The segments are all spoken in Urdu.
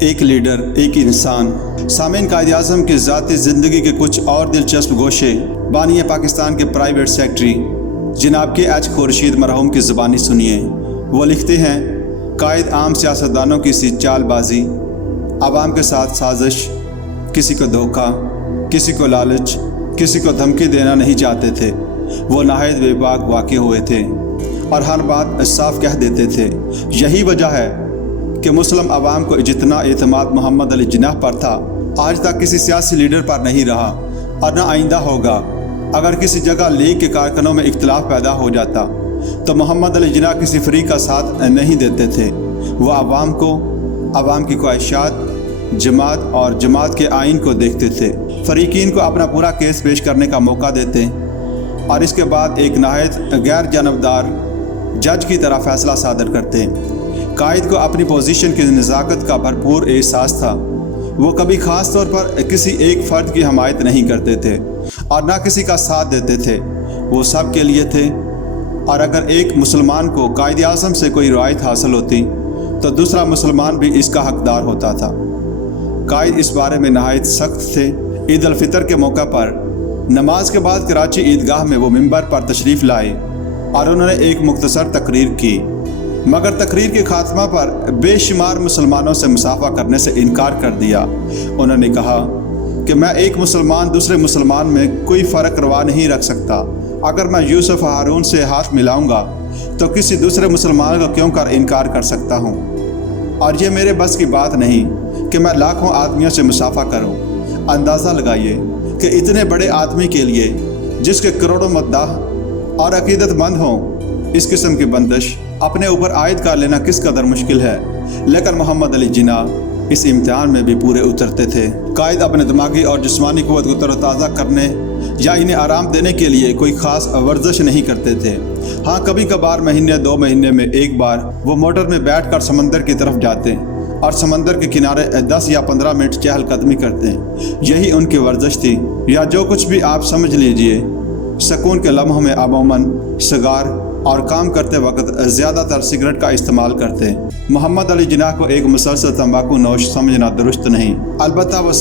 ایک لیڈر، ایک انسان۔ سامعین، قائد اعظم کی ذاتی زندگی کے کچھ اور دلچسپ گوشے بانی پاکستان کے پرائیویٹ سیکرٹری جناب کے ایچ خورشید مرحوم کی زبانی سنیے۔ وہ لکھتے ہیں، قائد عام سیاستدانوں کی سی چال بازی، عوام کے ساتھ سازش، کسی کو دھوکہ، کسی کو لالچ، کسی کو دھمکی دینا نہیں چاہتے تھے۔ وہ نہایت بے باک واقع ہوئے تھے اور ہر بات صاف کہہ دیتے تھے۔ یہی وجہ ہے کہ مسلم عوام کو جتنا اعتماد محمد علی جناح پر تھا، آج تک کسی سیاسی لیڈر پر نہیں رہا اور نہ آئندہ ہوگا۔ اگر کسی جگہ لیگ کے کارکنوں میں اختلاف پیدا ہو جاتا تو محمد علی جناح کسی فریق کا ساتھ نہیں دیتے تھے۔ وہ عوام کو، عوام کی خواہشات، جماعت اور جماعت کے آئین کو دیکھتے تھے، فریقین کو اپنا پورا کیس پیش کرنے کا موقع دیتے اور اس کے بعد ایک نہایت غیر جانبدار جج کی طرح فیصلہ صادر کرتے۔ قائد کو اپنی پوزیشن کی نزاکت کا بھرپور احساس تھا۔ وہ کبھی خاص طور پر کسی ایک فرد کی حمایت نہیں کرتے تھے اور نہ کسی کا ساتھ دیتے تھے۔ وہ سب کے لیے تھے، اور اگر ایک مسلمان کو قائد اعظم سے کوئی رعایت حاصل ہوتی تو دوسرا مسلمان بھی اس کا حقدار ہوتا تھا۔ قائد اس بارے میں نہایت سخت تھے۔ عید الفطر کے موقع پر نماز کے بعد کراچی عیدگاہ میں وہ ممبر پر تشریف لائے اور انہوں نے ایک مختصر تقریر کی، مگر تقریر کے خاتمہ پر بے شمار مسلمانوں سے مصافحہ کرنے سے انکار کر دیا۔ انہوں نے کہا کہ میں ایک مسلمان دوسرے مسلمان میں کوئی فرق روا نہیں رکھ سکتا۔ اگر میں یوسف ہارون سے ہاتھ ملاؤں گا تو کسی دوسرے مسلمان کو کیوں کر انکار کر سکتا ہوں، اور یہ میرے بس کی بات نہیں کہ میں لاکھوں آدمیوں سے مصافحہ کروں۔ اندازہ لگائیے کہ اتنے بڑے آدمی کے لیے، جس کے کروڑوں مداح اور عقیدت مند ہوں، اس قسم کی بندش اپنے اوپر عائد کر لینا کس قدر مشکل ہے، لیکن محمد علی جناح اس امتحان میں بھی پورے اترتے تھے۔ قائد اپنے دماغی اور جسمانی قوت کو تر و تازہ کرنے یا انہیں آرام دینے کے لیے کوئی خاص ورزش نہیں کرتے تھے۔ ہاں، کبھی کبھار مہینے 2 مہینے میں ایک بار وہ موٹر میں بیٹھ کر سمندر کی طرف جاتے اور سمندر کے کنارے 10 یا 15 منٹ چہل قدمی کرتے۔ یہی ان کی ورزش تھی، یا جو کچھ بھی آپ سمجھ لیجئے۔ سکون کے لمحوں میں عموماً سگار اور کام کرتے وقت زیادہ تر سگریٹ کا استعمال کرتے۔ محمد علی جناح کو ایک مسلسل تمباکو نوش سمجھنا درست نہیں، البتہ وہ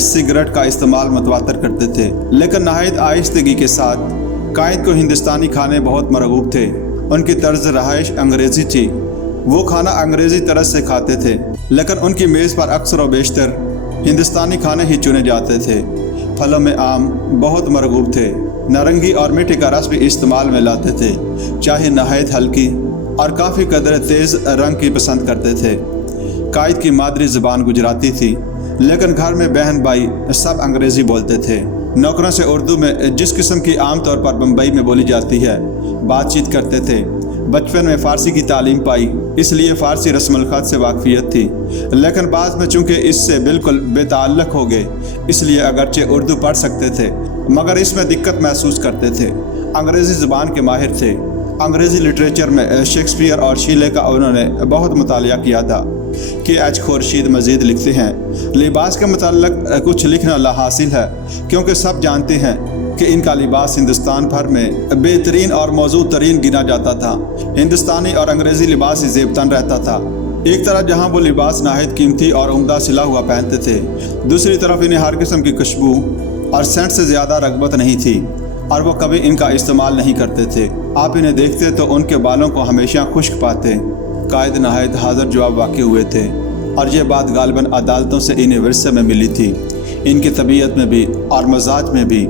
سگریٹ کا استعمال متواتر کرتے تھے، لیکن نہایت آہستگی کے ساتھ۔ قائد کو ہندوستانی کھانے بہت مرغوب تھے۔ ان کی طرز رہائش انگریزی تھی۔ وہ کھانا انگریزی طرز سے کھاتے تھے، لیکن ان کی میز پر اکثر و بیشتر ہندوستانی کھانے ہی چنے جاتے تھے۔ پھلوں میں آم بہت مرغوب تھے۔ نارنگی اور میٹھے کا رس بھی استعمال میں لاتے تھے۔ چاہے نہایت ہلکی اور کافی قدر تیز رنگ کی پسند کرتے تھے۔ قائد کی مادری زبان گجراتی تھی، لیکن گھر میں بہن بھائی سب انگریزی بولتے تھے۔ نوکروں سے اردو میں، جس قسم کی عام طور پر بمبئی میں بولی جاتی ہے، بات چیت کرتے تھے۔ بچپن میں فارسی کی تعلیم پائی، اس لیے فارسی رسم الخط سے واقفیت تھی، لیکن بعد میں چونکہ اس سے بالکل بے تعلق ہو گئے، اس لیے اگرچہ اردو پڑھ سکتے تھے مگر اس میں دقت محسوس کرتے تھے۔ انگریزی زبان کے ماہر تھے۔ انگریزی لٹریچر میں شیکسپیئر اور شیلے کا انہوں نے بہت مطالعہ کیا تھا۔ کہ ایچ خورشید مزید لکھتے ہیں، لباس کے متعلق کچھ لکھنا لا حاصل ہے، کیونکہ سب جانتے ہیں کہ ان کا لباس ہندوستان بھر میں بہترین اور موزوں ترین گنا جاتا تھا۔ ہندوستانی اور انگریزی لباس ہی زیب تن رہتا تھا۔ ایک طرف جہاں وہ لباس نہایت قیمتی اور عمدہ سلا ہوا پہنتے تھے، دوسری طرف انہیں ہر قسم کی خوشبو اور سینٹ سے زیادہ رغبت نہیں تھی، اور وہ کبھی ان کا استعمال نہیں کرتے تھے۔ آپ انہیں دیکھتے تو ان کے بالوں کو ہمیشہ خشک پاتے۔ قائد نہایت حاضر جواب واقع ہوئے تھے، اور یہ بات غالباً عدالتوں سے انہیں ورثے میں ملی تھی، ان کی طبیعت میں بھی اور مزاج میں بھی۔